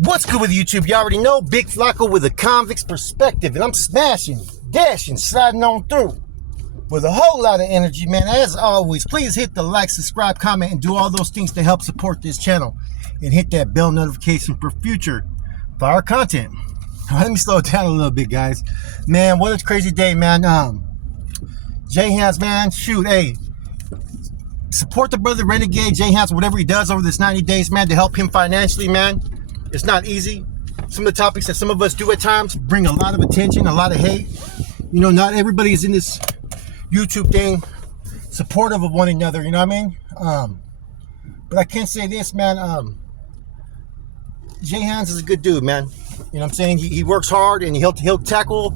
What's good with YouTube? You already know, Big Flacco with a convict's perspective, and I'm smashing, dashing, sliding on through with a whole lot of energy, man. As always, please hit the like, subscribe, comment, and do all those things to help support this channel, and hit that bell notification for future fire content. All right, let me slow it down a little bit, guys. Man, what a crazy day, man. J Hands, man, shoot, hey, support the brother Renegade J Hands, whatever he does over this 90 days, man, to help him financially, man. It's not easy. Some of the topics that some of us do at times bring a lot of attention, a lot of hate. You know, not everybody is in this YouTube thing supportive of one another, you know what I mean? But I can say this, man, J Hands is a good dude, man. You know what I'm saying? He works hard, and he'll tackle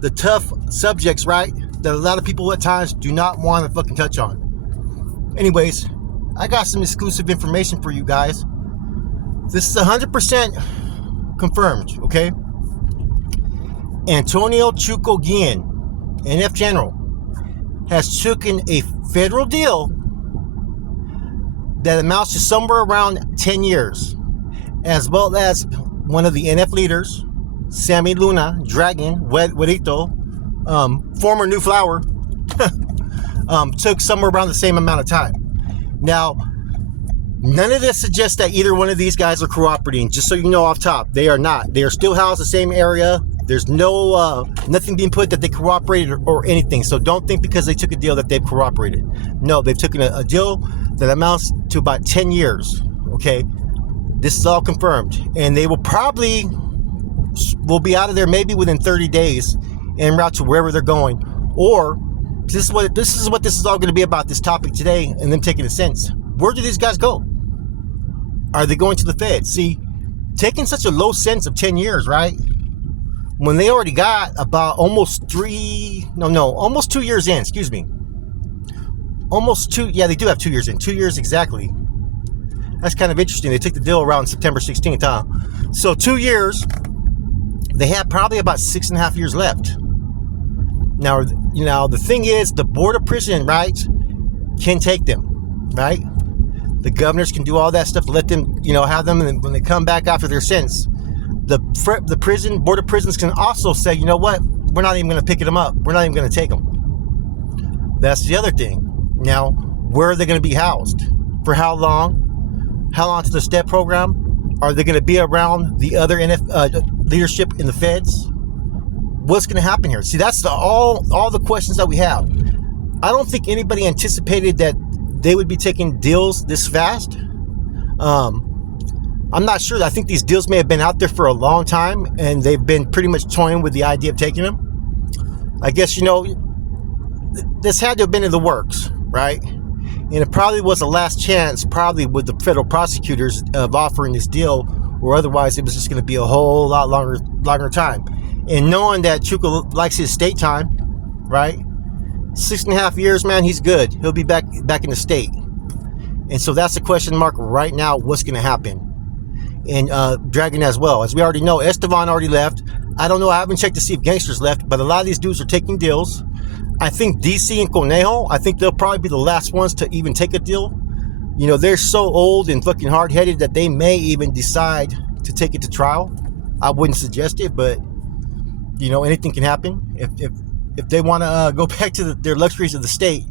the tough subjects, right, that a lot of people at times do not want to fucking touch on. Anyways, I got some exclusive information for you guys. This is 100% confirmed, okay? Antonio Chuco Guillen, NF General, has taken a federal deal that amounts to somewhere around 10 years, as well as one of the NF leaders, Sammy Luna, Dragon, Huerito, former New Flower, took somewhere around the same amount of time. Now, none of this suggests that either one of these guys are cooperating. Just so you know off top, they are not. They are still housed in the same area. There's no nothing being put that they cooperated or anything. So don't think because they took a deal that they've cooperated. No, they've taken a deal that amounts to about 10 years. Okay, this is all confirmed, and they will be out of there maybe within 30 days, en route to wherever they're going. Or this is what this is all going to be about. This topic today, and them taking a sense. Where do these guys go? Are they going to the Fed? See, taking such a low sentence of 10 years, right? When they already got about almost 2 years in, excuse me. Yeah, they do have 2 years in. 2 years exactly. That's kind of interesting. They took the deal around September 16th, huh? So 2 years, they have probably about 6.5 years left. Now, you know, the thing is, the Board of Prison, right, can take them, right? The governors can do all that stuff to let them, you know, have them, and when they come back after their sentence, the Board of Prisons can also say, you know what, we're not even going to pick them up. We're not even going to take them. That's the other thing. Now, where are they going to be housed? For how long? How long to the STEP program? Are they going to be around the other leadership in the feds? What's going to happen here? See, that's all the questions that we have. I don't think anybody anticipated that they would be taking deals this fast. I'm not sure. I think these deals may have been out there for a long time, and they've been pretty much toying with the idea of taking them. I guess, you know, this had to have been in the works, right? And it probably was the last chance, probably with the federal prosecutors, of offering this deal, or otherwise it was just going to be a whole lot longer time. And knowing that Chuco likes his state time, right? 6.5 years, man, he's good. He'll be back in the state. And so that's the question mark right now. What's going to happen? And Dragon as well. As we already know, Esteban already left. I don't know. I haven't checked to see if Gangsters left, but a lot of these dudes are taking deals. I think DC and Conejo, I think they'll probably be the last ones to even take a deal. You know, they're so old and fucking hard-headed that they may even decide to take it to trial. I wouldn't suggest it, but, you know, anything can happen. If they want to go back to their luxuries of the state,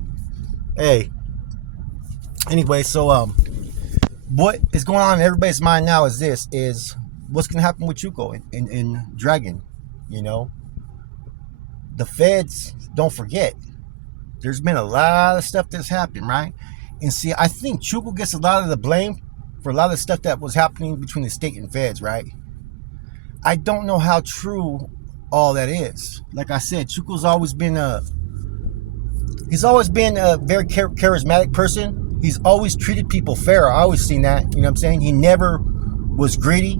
hey. Anyway, so what is going on in everybody's mind now is what's going to happen with Chuco and Dragon, you know? The feds, don't forget, there's been a lot of stuff that's happened, right? And see, I think Chuco gets a lot of the blame for a lot of stuff that was happening between the state and feds, right? I don't know how true all that is. Like I said, Chuco's always been a very charismatic person. He's always treated people fair. I always seen that. You know what I'm saying? He never was greedy.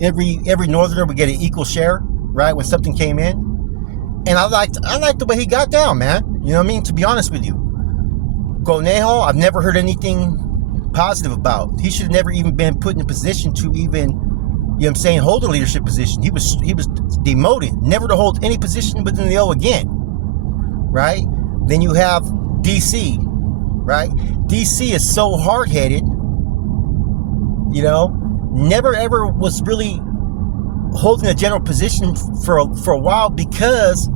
Every northerner would get an equal share, right, when something came in. And I liked the way he got down, man. You know what I mean? To be honest with you, Conejo, I've never heard anything positive about. He should have never even been put in a position to even, you know what I'm saying, hold a leadership position. He was demoted, never to hold any position within the O again, right? Then you have DC, right? DC is so hard-headed, you know, never ever was really holding a general position for a while because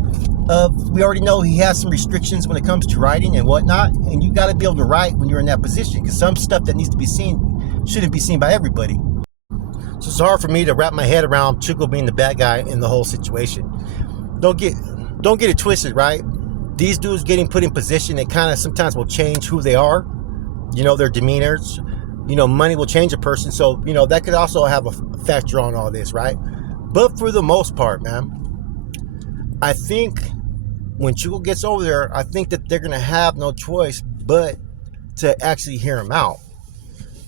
of, we already know he has some restrictions when it comes to writing and whatnot, and you got to be able to write when you're in that position, because some stuff that needs to be seen shouldn't be seen by everybody. So it's hard for me to wrap my head around Chuco being the bad guy in the whole situation. Don't get it twisted, right? These dudes getting put in position, it kind of sometimes will change who they are, their demeanors. Money will change a person, so that could also have a factor on all this, right? But for the most part, man, I think when Chuco gets over there, I think that they're gonna have no choice but to actually hear him out.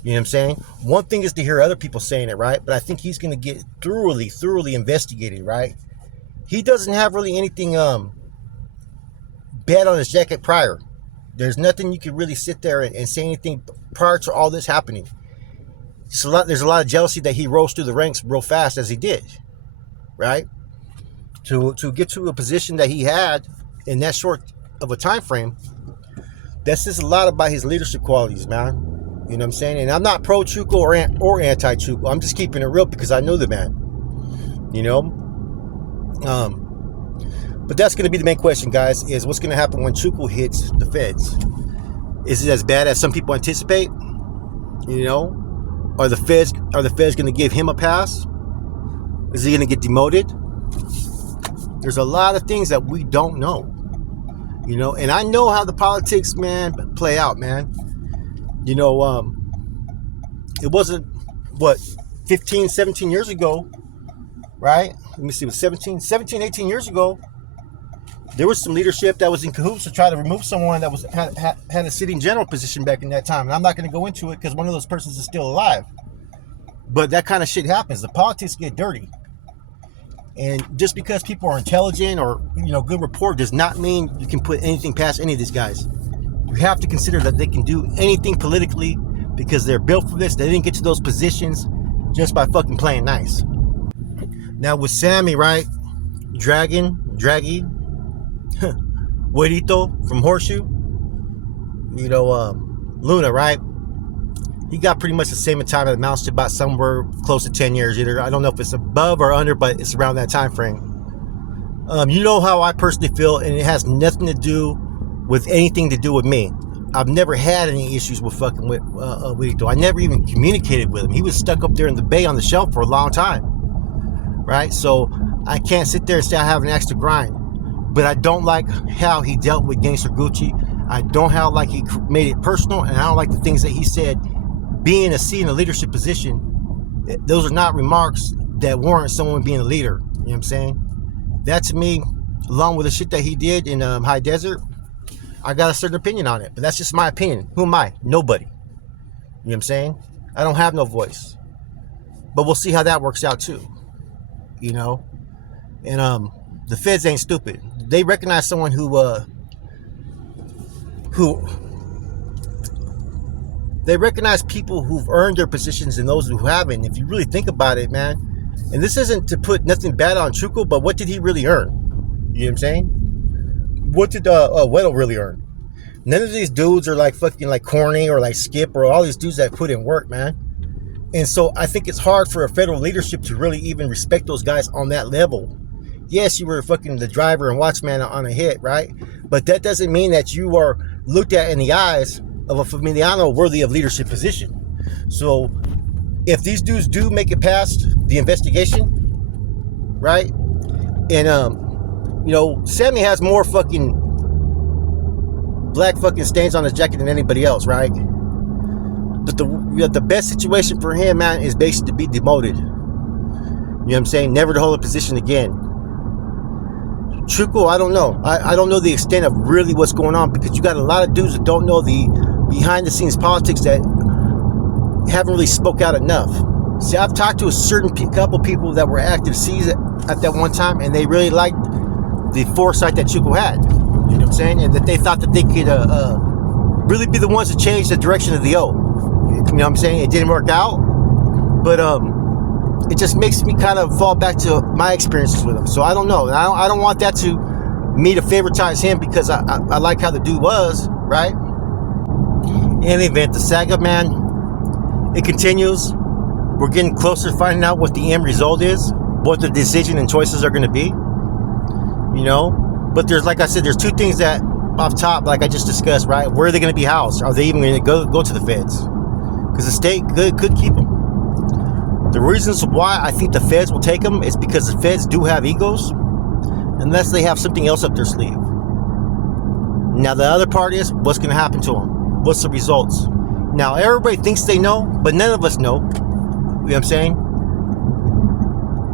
You know what I'm saying? One thing is to hear other people saying it, right? But I think he's gonna get thoroughly investigated, right? He doesn't have really anything bad on his jacket prior. There's nothing you could really sit there and say anything prior to all this happening. There's a lot of jealousy that he rose through the ranks real fast as he did, right? To get to a position that he had in that short of a time frame, that says a lot about his leadership qualities, man. You know what I'm saying? And I'm not pro Chuco or anti-Chuco. I'm just keeping it real because I know the man. But that's going to be the main question, guys, is what's going to happen when Chuco hits the feds? Is it as bad as some people anticipate? Are the feds going to give him a pass? Is he going to get demoted? There's a lot of things that we don't know. And I know how the politics, man, play out, man. It wasn't, 15, 17 years ago, right? Let me see, it was 17, 18 years ago, there was some leadership that was in cahoots to try to remove someone that had a sitting general position back in that time. And I'm not going to go into it because one of those persons is still alive. But that kind of shit happens. The politics get dirty. And just because people are intelligent or, good rapport does not mean you can put anything past any of these guys. You have to consider that they can do anything politically because they're built for this. They didn't get to those positions just by fucking playing nice. Now with Sammy, right? Draggy, Huerito from Horseshoe, Luna, right? He got pretty much the same time. It amounts to about somewhere close to 10 years either. I don't know if it's above or under, but it's around that time frame. You know how I personally feel, and it has nothing to do with anything to do with me. I've never had any issues with fucking with Huerito. I never even communicated with him. He was stuck up there in the bay on the shelf for a long time, right? So I can't sit there and say I have an extra grind. But I don't like how he dealt with Gangster Gucci. I don't like he made it personal, and I don't like the things that he said. Being a C in a leadership position, those are not remarks that warrant someone being a leader. You know what I'm saying? That to me, along with the shit that he did in High Desert, I got a certain opinion on it. But that's just my opinion. Who am I? Nobody. You know what I'm saying? I don't have no voice. But we'll see how that works out too. And the feds ain't stupid. They recognize someone who they recognize people who've earned their positions and those who haven't. If you really think about it, man, and this isn't to put nothing bad on Chuco, but what did he really earn? You know what I'm saying? What did Weddle really earn? None of these dudes are like fucking like Corny or like Skip or all these dudes that put in work, man. And so I think it's hard for a federal leadership to really even respect those guys on that level. Yes, you were fucking the driver and watchman on a hit, right? But that doesn't mean that you are looked at in the eyes of a familiano worthy of leadership position. So if these dudes do make it past the investigation, right? And Sammy has more fucking black fucking stains on his jacket than anybody else, right? But the best situation for him, man, is basically to be demoted. You know what I'm saying? Never to hold a position again. Chuco, I don't know. I don't know the extent of really what's going on, because you got a lot of dudes that don't know the behind the scenes politics that haven't really spoke out enough. See, I've talked to a certain couple people that were active C's at that one time, and they really liked the foresight that Chuco had. You know what I'm saying? And that they thought that they could really be the ones to change the direction of the O. You know what I'm saying? It didn't work out, but it just makes me kind of fall back to my experiences with him. So I don't know. I don't want that to me to favoritize him, because I like how the dude was, right? In any event, the saga, man, it continues. We're getting closer to finding out what the end result is, what the decision and choices are going to be. You know, but there's, like I said, there's two things that off top, like I just discussed, right? Where are they going to be housed? Are they even going to go to the feds? Because the state could keep them. The reasons why I think the feds will take them is because the feds do have egos, unless they have something else up their sleeve. Now, the other part is, what's going to happen to them? What's the results? Now, everybody thinks they know, but none of us know. You know what I'm saying?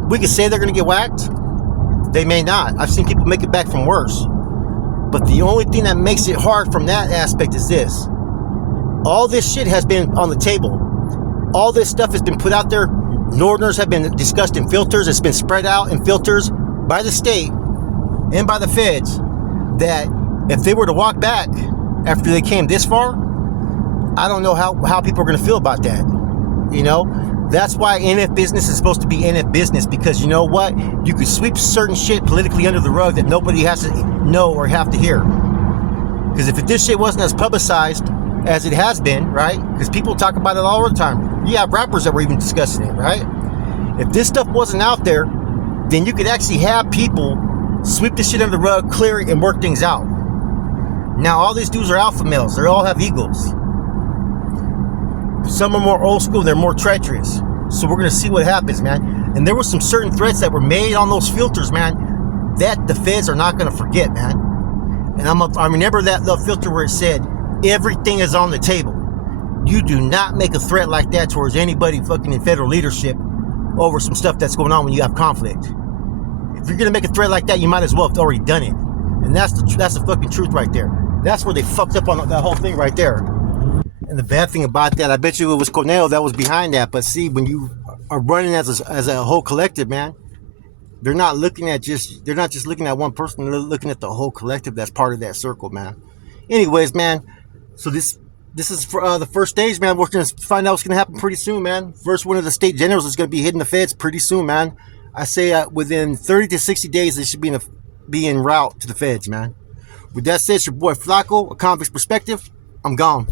We could say they're going to get whacked. They may not. I've seen people make it back from worse. But the only thing that makes it hard from that aspect is this. All this shit has been on the table. All this stuff has been put out there. Northerners have been discussed in filters. It's been spread out in filters by the state and by the feds, that if they were to walk back after they came this far, I don't know how people are going to feel about that. You know, that's why NF business is supposed to be NF business, because you know what? You could sweep certain shit politically under the rug that nobody has to know or have to hear. Because if this shit wasn't as publicized as it has been, right? Because people talk about it all the time. You have rappers that were even discussing it, right? If this stuff wasn't out there, then you could actually have people sweep this shit under the rug, clear it, and work things out. Now, all these dudes are alpha males. They all have egos. Some are more old school. They're more treacherous. So we're going to see what happens, man. And there were some certain threats that were made on those filters, man, that the feds are not going to forget, man. And I remember that little filter where it said, everything is on the table. You do not make a threat like that towards anybody fucking in federal leadership over some stuff that's going on when you have conflict. If you're going to make a threat like that, you might as well have already done it. And that's the fucking truth right there. That's where they fucked up on that whole thing right there. And the bad thing about that, I bet you it was Cornell that was behind that. But see, when you are running as a whole collective, man, they're not just looking at one person. They're looking at the whole collective that's part of that circle, man. Anyways, man, so this is for the first stage, man. We're going to find out what's going to happen pretty soon, man. First one of the state generals is going to be hitting the feds pretty soon, man. I say within 30 to 60 days, they should be en route to the feds, man. With that said, it's your boy Flacco, A Convict's Perspective. I'm gone.